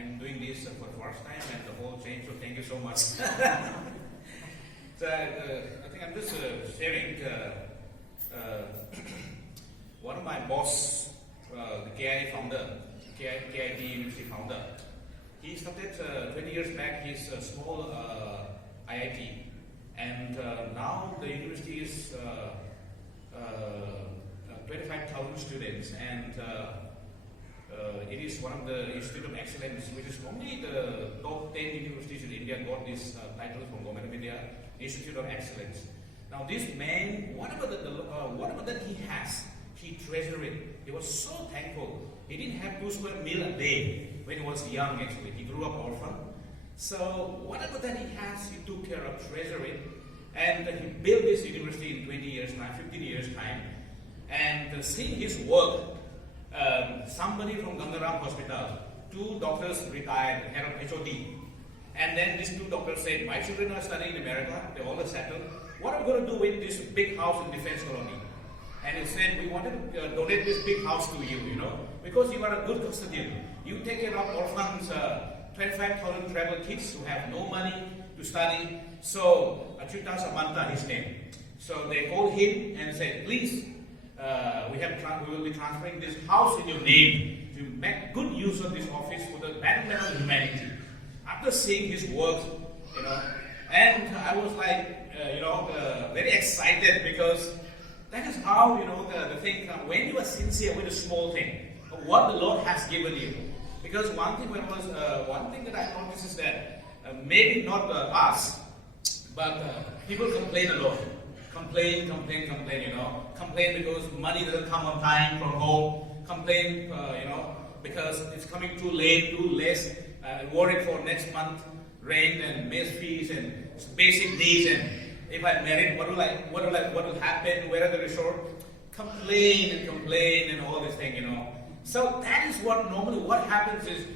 I'm doing this for the first time and the whole change, so thank you so much. So I think I'm just sharing one of my boss, the KI founder, KIT University founder. He started 20 years back his small IIT, and now the university is 25,000 students, and it is one of the Institute of Excellence, which is only the top 10 universities in India got this title from Government of India, Institute of Excellence. Now this man, whatever that he has, he treasured it. He was so thankful. He didn't have 2 square meal a day when he was young actually. He grew up orphan. So whatever that he has, he took care of, treasured it. And he built this university in 20 years time, 15 years time. And seeing his work, somebody from Gangaram Hospital, 2 doctors retired, head of HOD. And then these 2 doctors said, my children are studying in America, they're all settled. What are we going to do with this big house in Defense Colony? And he said, we wanted to donate this big house to you, because you are a good custodian. You take care of orphans, 25,000 tribal kids who have no money to study. So, Achyuta Samantha, his name. So they called him and said, please, we will be transferring this house in your name to make good use of this office for the betterment of humanity. After seeing his work, and I was like, very excited, because that is how, the thing comes. When you are sincere with a small thing, what the Lord has given you. Because one thing that I noticed is that maybe not us, but people complain a lot. Complain, complain because money doesn't come on time from home. Complain, because it's coming too late, too less. Worried for next month rent and mess fees and basic needs, and if I'm married, what will happen? Where are the resort? Complain and all this thing, So that is what normally what happens is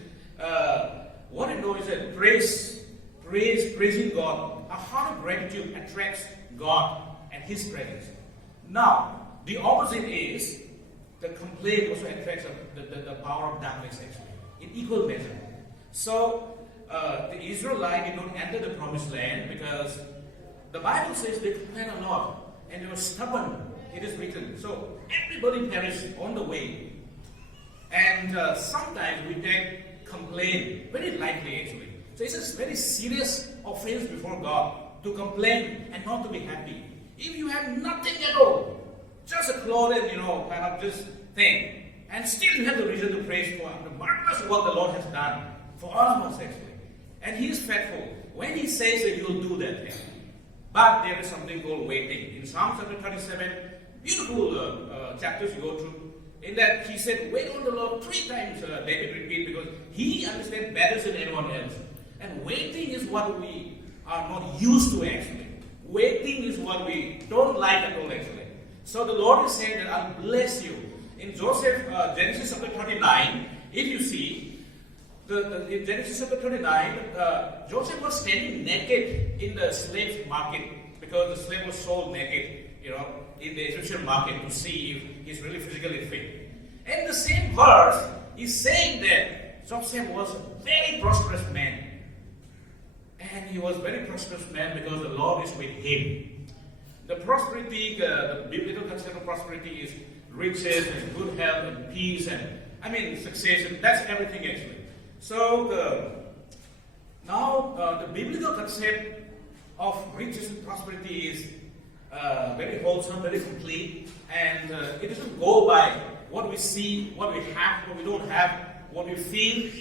what I know is that praising God. A heart of gratitude attracts God and His presence. Now, the opposite is the complaint also attracts the power of darkness actually, in equal measure. So, the Israelites did not enter the promised land because the Bible says they complained a lot and they were stubborn. It is written. So, everybody perished on the way. And sometimes we take complaint very lightly actually. So, it's a very serious offense before God to complain and not to be happy. If you have nothing at all, just a cloth and kind of just thing, and still you have the reason to praise for the marvelous work the Lord has done for all of us actually. And He is faithful. When He says that He will do that thing. But there is something called waiting. In Psalm chapter 37, beautiful chapters you go through, in that He said, wait on the Lord 3 times, David repeat, because He understands better than anyone else. And waiting is what we are not used to actually. Waiting is what we don't like at all actually. So the Lord is saying that I'll bless you. In Genesis chapter 39, if you see, in Genesis chapter 39, Joseph was standing naked in the slave market because the slave was sold naked, in the Egyptian market to see if he's really physically fit. And the same verse is saying that Joseph was a very prosperous man. And he was a very prosperous man because the Lord is with him. The prosperity, the biblical concept of prosperity is riches and good health and peace and, success, and that's everything actually. So, now the biblical concept of riches and prosperity is very wholesome, very complete, and it doesn't go by what we see, what we have, what we don't have, what we feel.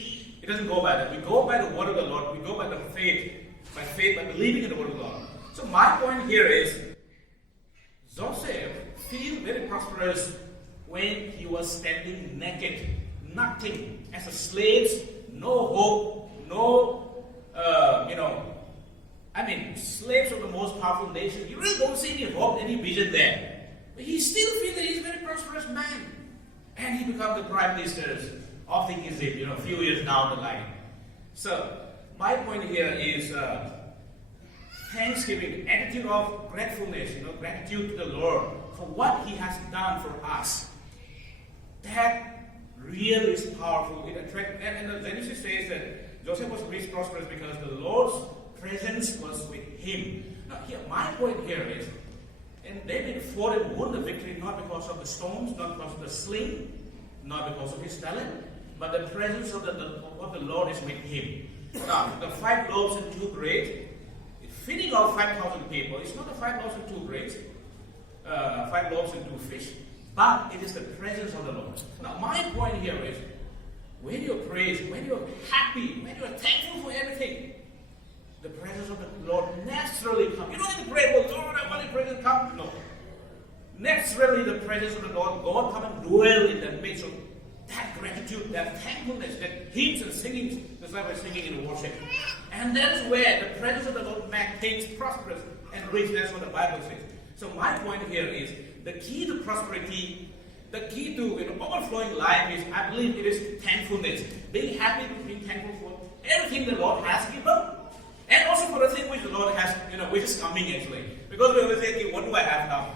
It doesn't go by that. We go by the word of the Lord. We go by the faith, by believing in the word of the Lord. So my point here is, Joseph feel very prosperous when he was standing naked, nothing, as a slave, no hope, slaves of the most powerful nation. You really don't see any hope, any vision there. But he still feels that he's a very prosperous man. And he becomes the prime minister of the Egypt, a few years down the line. So, my point here is thanksgiving, attitude of gratefulness, gratitude to the Lord for what He has done for us. That really is powerful. It attracts, and the Genesis says that Joseph was rich, prosperous because the Lord's presence was with him. Now, here, my point here is, and David fought and won the victory not because of the stones, not because of the sling, not because of his talent, but the presence of the Lord is with him. Now, the 5 loaves and 2 bread, feeding of 5,000 people, it's not the 5 loaves and 2 breads, 5 loaves and 2 fish, but it is the presence of the Lord. Now, my point here is, when you praise, when you're happy, when you're thankful for everything, the presence of the Lord naturally comes. You don't need to pray, well, Lord, I want your presence to come. No. Naturally, the presence of the Lord, God come and dwell in that midst of that gratitude, that thankfulness, that hymns and singings, just like we're singing in worship. And that is where the presence of the Lord makes things prosperous and rich. That's what the Bible says. So my point here is, the key to prosperity, the key to overflowing life is, I believe it is thankfulness. Being happy, being thankful for everything the Lord has given. And also for the thing which the Lord has, which is coming actually. Because we always say, okay, what do I have now?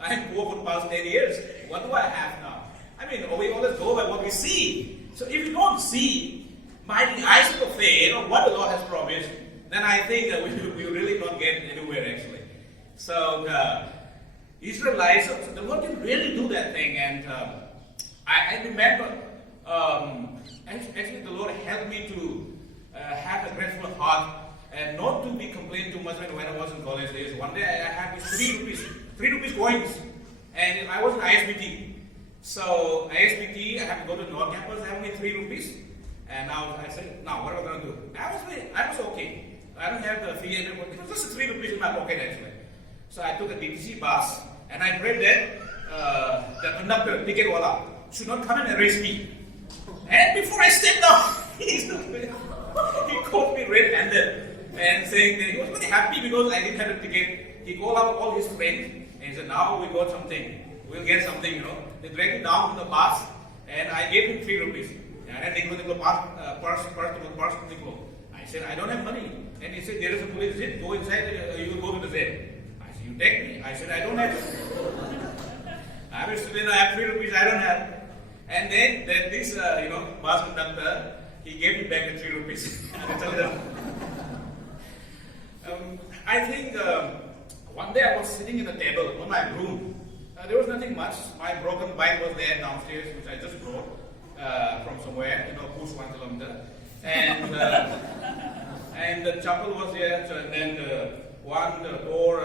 I am poor for the past 10 years. What do I have now? I mean, we always go by what we see. So if you don't see by the eyes of the faith or what the Lord has promised, then I think that we will really not get anywhere actually. So Israelites, so the Lord can really do that thing. And I remember, actually the Lord helped me to have a grateful heart and not to be complaining too much when I was in college days. One day I had these 3 rupees coins, and I was in ISBT. So ISBT, I have to go to North Campus, I have only 3 rupees. And now I said, now what am I going to do? I was okay. I don't have the fee anymore. It was just 3 rupees in my pocket actually. So I took a DTC bus, and I prayed that the conductor, ticket wala, should not come and arrest me. And before I stepped down, he caught me red-handed and saying that he was very happy because I didn't have a ticket. He called up all his friends and he said, now we got something. We'll get something, They dragged me down to the bus and I gave him 3 rupees. And then they go purse. I said, I don't have money. And he said, there is a police zip. Go inside, you will go to the zip. I said, you take me? I said, I don't have it. I'm a student, I have 3 rupees, I don't have. And then this, bus conductor, he gave me back the 3 rupees. I think one day I was sitting in the table on my room. There was nothing much. My broken bike was there downstairs, which I just brought from somewhere, push 1 kilometer. And the chapel was there, and then the door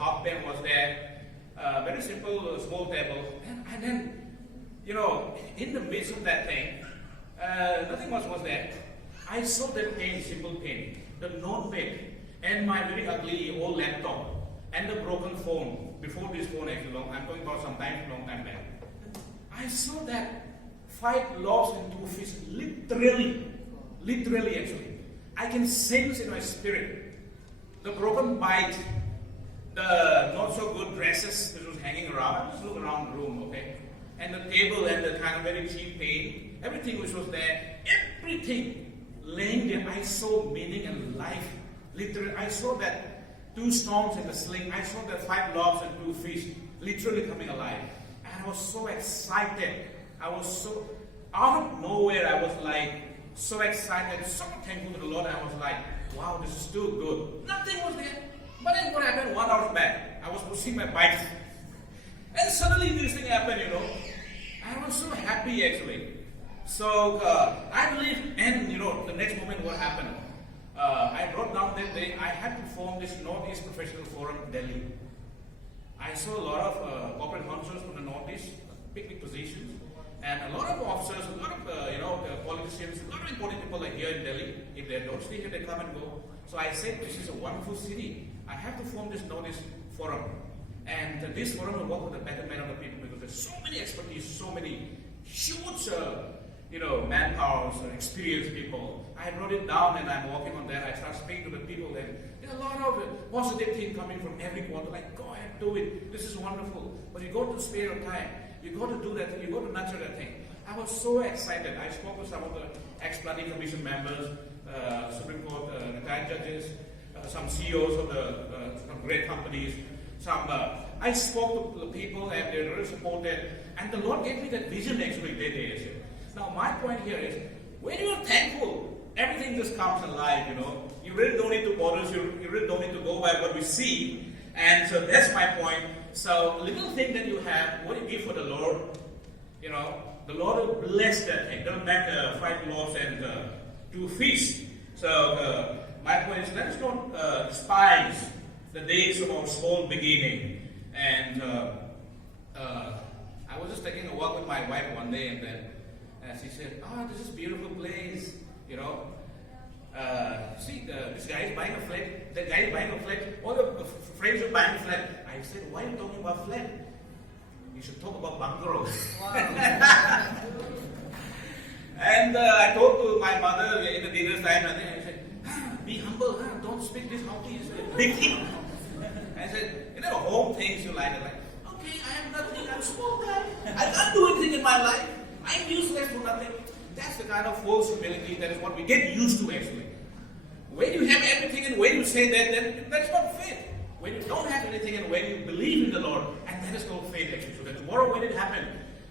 half pen was there. Very simple, small table. And then, in the midst of that thing, nothing much was there. I saw that pen, simple pen, the notepad, and my very ugly old laptop, and the broken phone. Before this phone, actually, I'm talking about long time back. I saw that 5 loaves and 2 fish, literally actually. I can sense in my spirit the broken bite, the not so good dresses that was hanging around. I just look around the room, okay? And the table and the kind of very cheap paint, everything which was there, everything laying there, I saw meaning and life. Literally, I saw that 2 stones in the sling. I saw the 5 loaves and 2 fish literally coming alive. And I was so excited. I was so, out of nowhere, I was like, so excited, so thankful to the Lord. I was like, wow, this is too good. Nothing was there. But then what happened 1 hour back? I was pushing my bike. And suddenly this thing happened, I was so happy actually. So I believe, and the next moment what happened? I wrote down that day I had to form this Northeast Professional Forum Delhi. I saw a lot of corporate officers from the Northeast, big positions, and a lot of officers, a lot of politicians, a lot of important people are here in Delhi. If they don't stay here, they come and go. So I said, this is a wonderful city. I have to form this Northeast Forum. And this forum will work with the betterment of the people because there's so many expertise, so many huge manpower, experienced people. I wrote it down and I'm working on that. I start speaking to the people and there's a lot of positive things coming from every quarter. Like, go ahead, do it. This is wonderful. But you got to spare your time. You got to do that thing. You got to nurture that thing. I was so excited. I spoke with some of the ex-planning commission members, Supreme Court retired judges, some CEOs of some great companies. I spoke to the people and they really supported. And the Lord gave me that vision actually that day. Now my point here is, when you are thankful, everything just comes alive, You really don't need to bother, you really don't need to go by what we see. And so that's my point. So little thing that you have, what you give for the Lord, the Lord will bless that thing. Don't make 5 loaves and 2 fish. So my point is, let us not despise the days of our small beginning. And I was just taking a walk with my wife one day, and then she said, this is a beautiful place, see, this guy is buying a flat, that guy is buying a flat, all the friends are buying a flat. I said, why are you talking about flat? You should talk about bungalows. Wow. And I told to my mother in the dinner time, I said, be humble, don't speak this haughty, it's a big thing. I said, home things you like, okay, I am nothing, I'm a small guy, I can't do anything in my life, I'm useless to nothing. That's the kind of false humility, that is what we get used to actually. When you have everything and when you say that, then that's not faith. When you don't have anything and when you believe in the Lord, and that is not faith actually. So that tomorrow when it happens,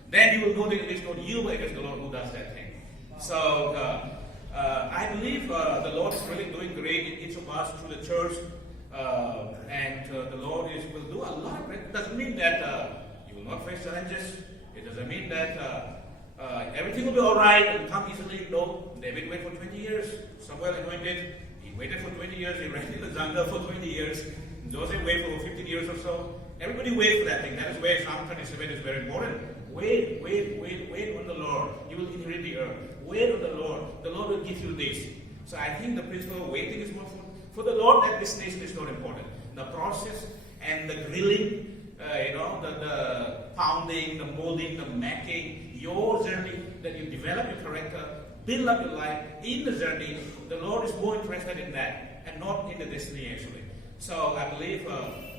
then you will know that it is not you, but it is the Lord who does that thing. So I believe the Lord is really doing great in each of us through the church. And the Lord will do a lot of great. It doesn't mean that you will not face challenges. It doesn't mean that everything will be alright and come easily. No, David waited for 20 years. Samuel anointed. He waited for 20 years. He ran in the jungle for 20 years. Joseph waited for 15 years or so. Everybody wait for that thing. That is where Psalm 27 is very important. Wait on the Lord. You will inherit the earth. Wait on the Lord. The Lord will give you this. So I think the principle of waiting is more for the Lord. That destination is not important. The process and the grilling, the pounding, the molding, the making, your journey, that you develop your character, build up your life in the journey. The Lord is more interested in that and not in the destiny actually. So I believe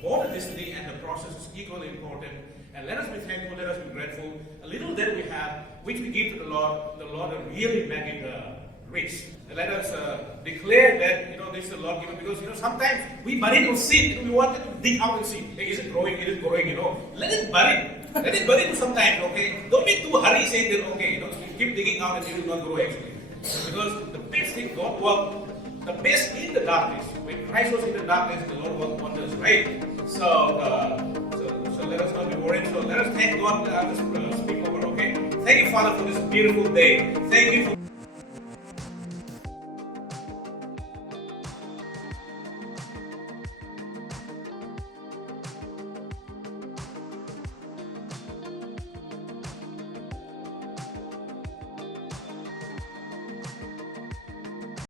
both the destiny and the process is equally important. And let us be thankful, let us be grateful. A little that we have, which we give to the Lord will really make it rich. And let us declare that, this is the Lord given. Because, sometimes we bury it with seed. We wanted to dig out the seed. Hey, is it growing? It is growing, Let it bury. Let it bury sometimes, okay? Don't be too hurry saying that, okay, keep digging out and it will not grow actually. Because the best thing God worked, the best in the darkness. When Christ was in the darkness, the Lord worked wonders, right? So let us not be worried. So let us thank God. I'll just speak over, okay? Thank you, Father, for this beautiful day. Thank you for